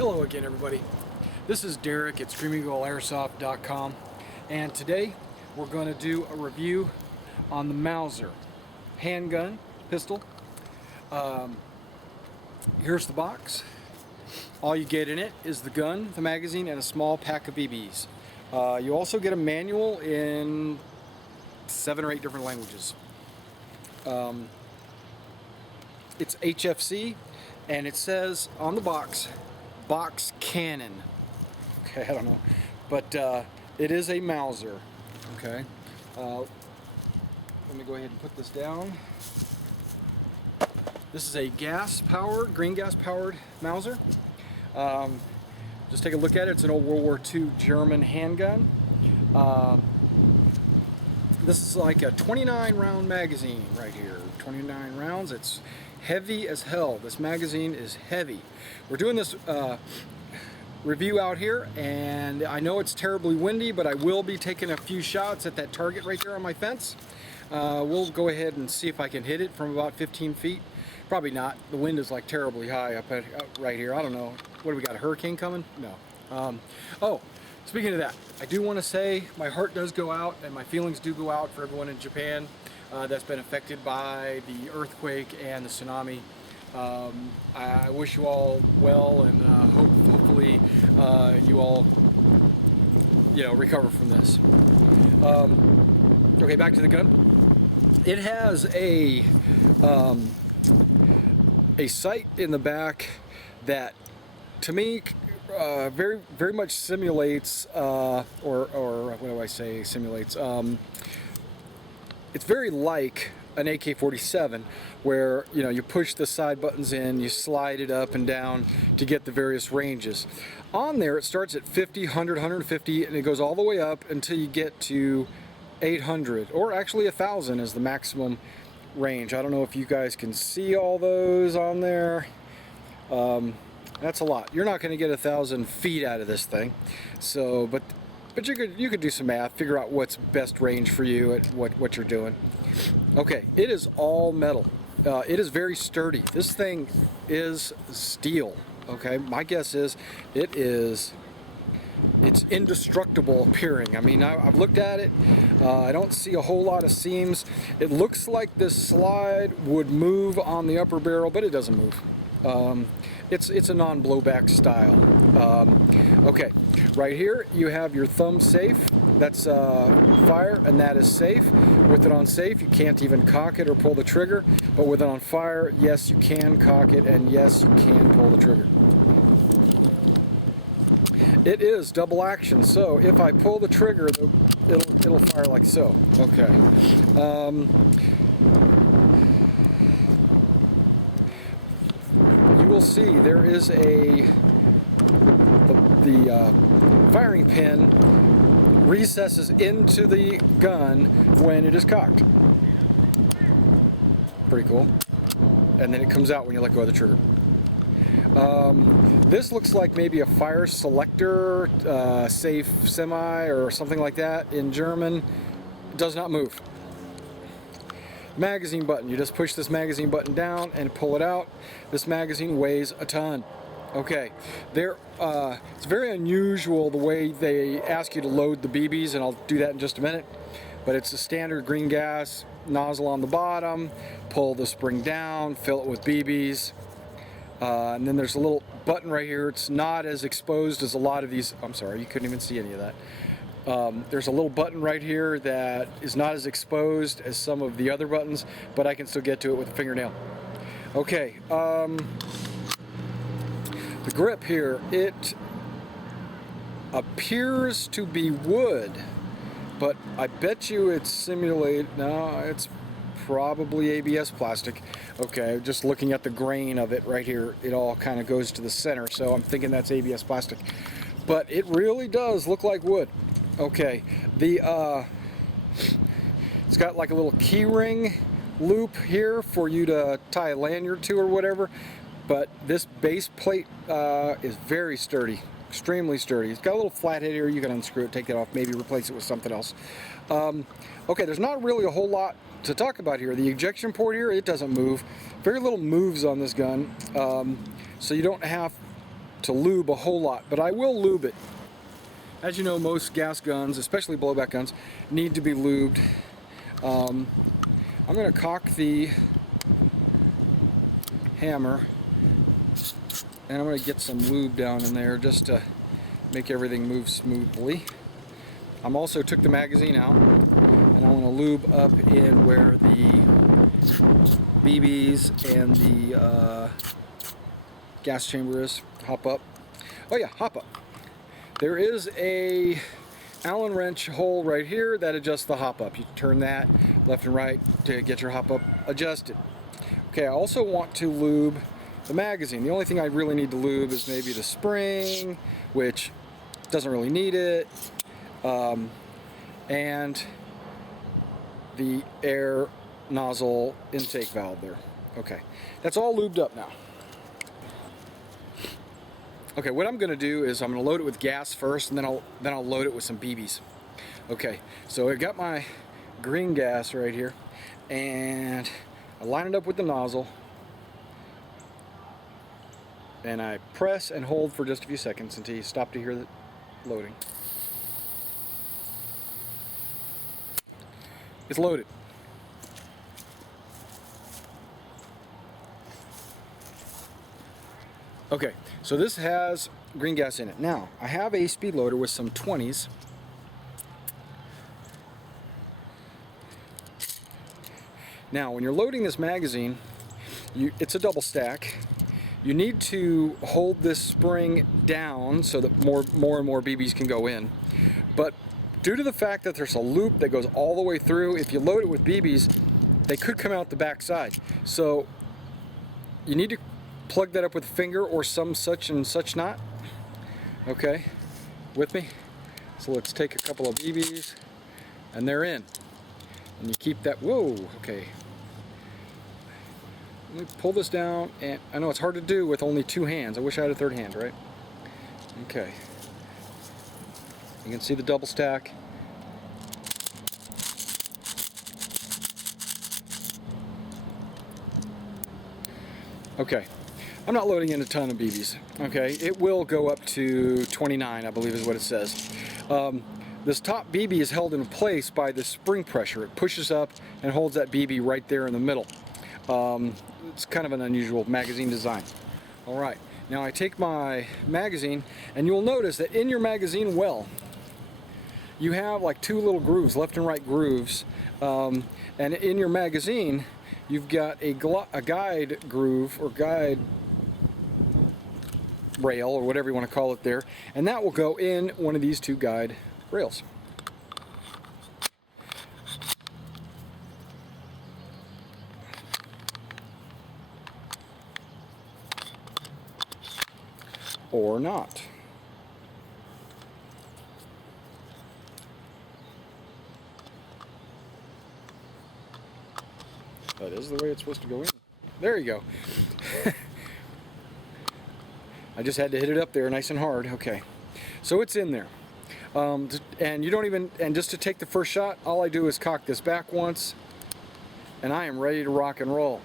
Hello again, everybody. This is Derek at ScreamingEagleAirsoft.com, and today we're going to do a review on the Mauser handgun pistol. Here's the box. All you get in it is the gun, the magazine, and a small pack of BBs. You also get a manual in 7 or 8 different languages. It's HFC, and it says on the box cannon. Okay, I don't know, but it is a Mauser. Okay, let me go ahead and put this down. This is a green gas powered Mauser. Just take a look at it. It's an old World War II German handgun. This is like a 29 round magazine right here. 29 rounds. It's heavy as hell. This magazine is heavy. We're doing this review out here, and I know it's terribly windy, but I will be taking a few shots at that target right there on my fence. We'll go ahead and see if I can hit it from about 15 feet. Probably not. The wind is like terribly high up right here. I don't know. What do we got, a hurricane coming? No. Oh, speaking of that, I do want to say my heart does go out and my feelings do go out for everyone in Japan that's been affected by the earthquake and the tsunami. I wish you all well, and hopefully you all, recover from this. Okay, back to the gun. It has a sight in the back that, to me, very much simulates, or what do I say? Simulates. It's very like an AK-47, where you push the side buttons in, you slide it up and down to get the various ranges. On there, it starts at 50, 100, 150, and it goes all the way up until you get to 800, or actually 1,000 is the maximum range. I don't know if you guys can see all those on there. That's a lot. You're not going to get 1,000 feet out of this thing. So, but you could do some math, figure out what's best range for you at what you're doing. Okay, it is all metal. It is very sturdy. This thing is steel. Okay, my guess is it's indestructible appearing. I mean, I've looked at it. I don't see a whole lot of seams. It looks like this slide would move on the upper barrel, but it doesn't move. It's a non-blowback style. Okay, right here you have your thumb safe. That's fire, and that is safe. With it on safe, you can't even cock it or pull the trigger. But with it on fire, yes, you can cock it, and yes, you can pull the trigger. It is double action, so if I pull the trigger, it'll fire like so. Okay. You will see there is the firing pin recesses into the gun when it is cocked. Pretty cool. And then it comes out when you let go of the trigger. This looks like maybe a fire selector, safe semi or something like that in German. It does not move. Magazine button. You just push this magazine button down and pull it out. This magazine weighs a ton. Okay, it's very unusual the way they ask you to load the BBs, and I'll do that in just a minute. But it's a standard green gas nozzle on the bottom. Pull the spring down, fill it with BBs. And then there's a little button right here. It's not as exposed as a lot of these. I'm sorry, you couldn't even see any of that. There's a little button right here that is not as exposed as some of the other buttons, but I can still get to it with a fingernail. Okay, the grip here, it appears to be wood, but I bet you it's it's probably ABS plastic. Okay, just looking at the grain of it right here, it all kind of goes to the center, so I'm thinking that's ABS plastic. But it really does look like wood. Okay, it's got like a little key ring loop here for you to tie a lanyard to or whatever, but this base plate is very sturdy, extremely sturdy. It's got a little flathead here. You can unscrew it, take it off, maybe replace it with something else. Okay, there's not really a whole lot to talk about here. The ejection port here, it doesn't move. Very little moves on this gun, so you don't have to lube a whole lot, but I will lube it. As you know, most gas guns, especially blowback guns, need to be lubed. I'm going to cock the hammer, and I'm going to get some lube down in there just to make everything move smoothly. I'm also took the magazine out, and I want to lube up in where the BBs and the gas chamber is. Hop up. Oh yeah, hop up. There is a Allen wrench hole right here that adjusts the hop up. You turn that left and right to get your hop up adjusted. Okay, I also want to lube the magazine. The only thing I really need to lube is maybe the spring, which doesn't really need it, and the air nozzle intake valve there. Okay, that's all lubed up now. Okay, what I'm going to do is I'm going to load it with gas first, and then I'll load it with some BBs. Okay, so I got my green gas right here, and I line it up with the nozzle, and I press and hold for just a few seconds until you stop to hear the loading. It's loaded. Okay, so this has green gas in it. Now, I have a speed loader with some 20s. Now, when you're loading this magazine, it's a double stack. You need to hold this spring down so that more and more BBs can go in. But due to the fact that there's a loop that goes all the way through, if you load it with BBs, they could come out the back side. So you need to plug that up with a finger or some such and such knot. Okay, with me? So let's take a couple of BBs, and they're in. And you keep that, whoa, okay. Let me pull this down, and I know it's hard to do with only two hands. I wish I had a third hand, right? Okay. You can see the double stack. Okay. I'm not loading in a ton of BBs, okay? It will go up to 29, I believe is what it says. This top BB is held in place by the spring pressure. It pushes up and holds that BB right there in the middle. It's kind of an unusual magazine design. All right, now I take my magazine, and you'll notice that in your magazine well, you have like two little grooves, left and right grooves, and in your magazine, you've got a guide groove or guide rail or whatever you want to call it there, and that will go in one of these two guide rails. Or not. That is the way it's supposed to go in. There you go. I just had to hit it up there nice and hard. Okay, so it's in there, and you don't even, and just to take the first shot, all I do is cock this back once, and I am ready to rock and roll.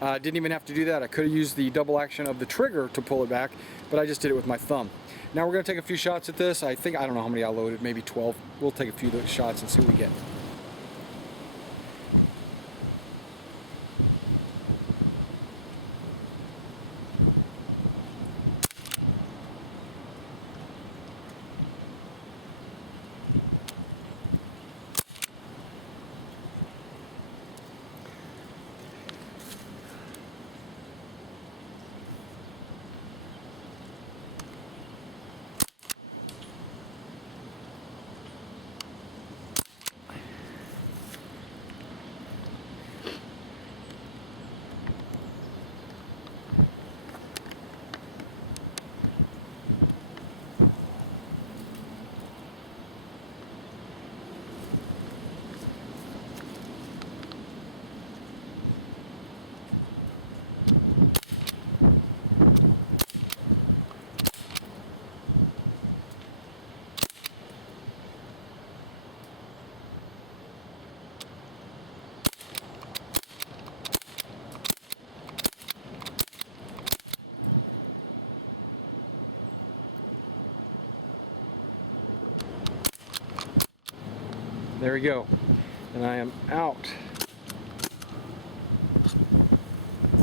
Didn't even have to do that. I could have used the double action of the trigger to pull it back, but I just did it with my thumb. Now we're going to take a few shots at this. I don't know how many I loaded, maybe 12. We'll take a few shots and see what we get. There we go. And I am out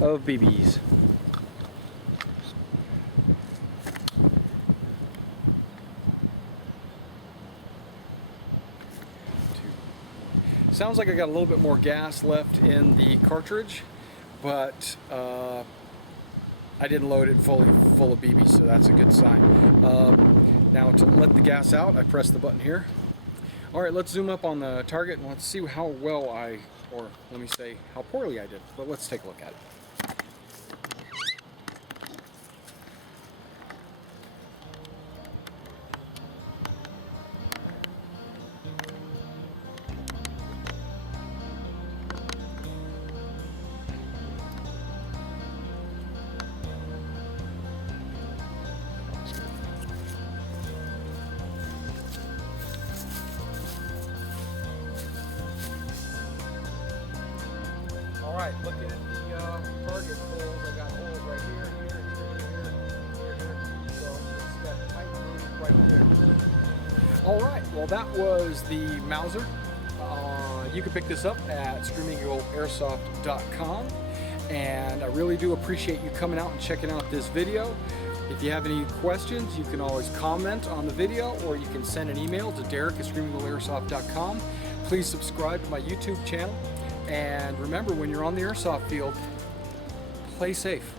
of BBs. Sounds like I got a little bit more gas left in the cartridge, but I didn't load it fully full of BBs, so that's a good sign. Now to let the gas out, I press the button here. All right, let's zoom up on the target and let's see how well or let me say how poorly I did, but let's take a look at it. Alright, looking at the target holes, I got holes right here, here. So it's got tight groove right there. Alright, well that was the Mauser. You can pick this up at screamingeagleairsoft.com, and I really do appreciate you coming out and checking out this video. If you have any questions, you can always comment on the video, or you can send an email to derek@screamingeagleairsoft.com. Please subscribe to my YouTube channel. And remember, when you're on the airsoft field, play safe.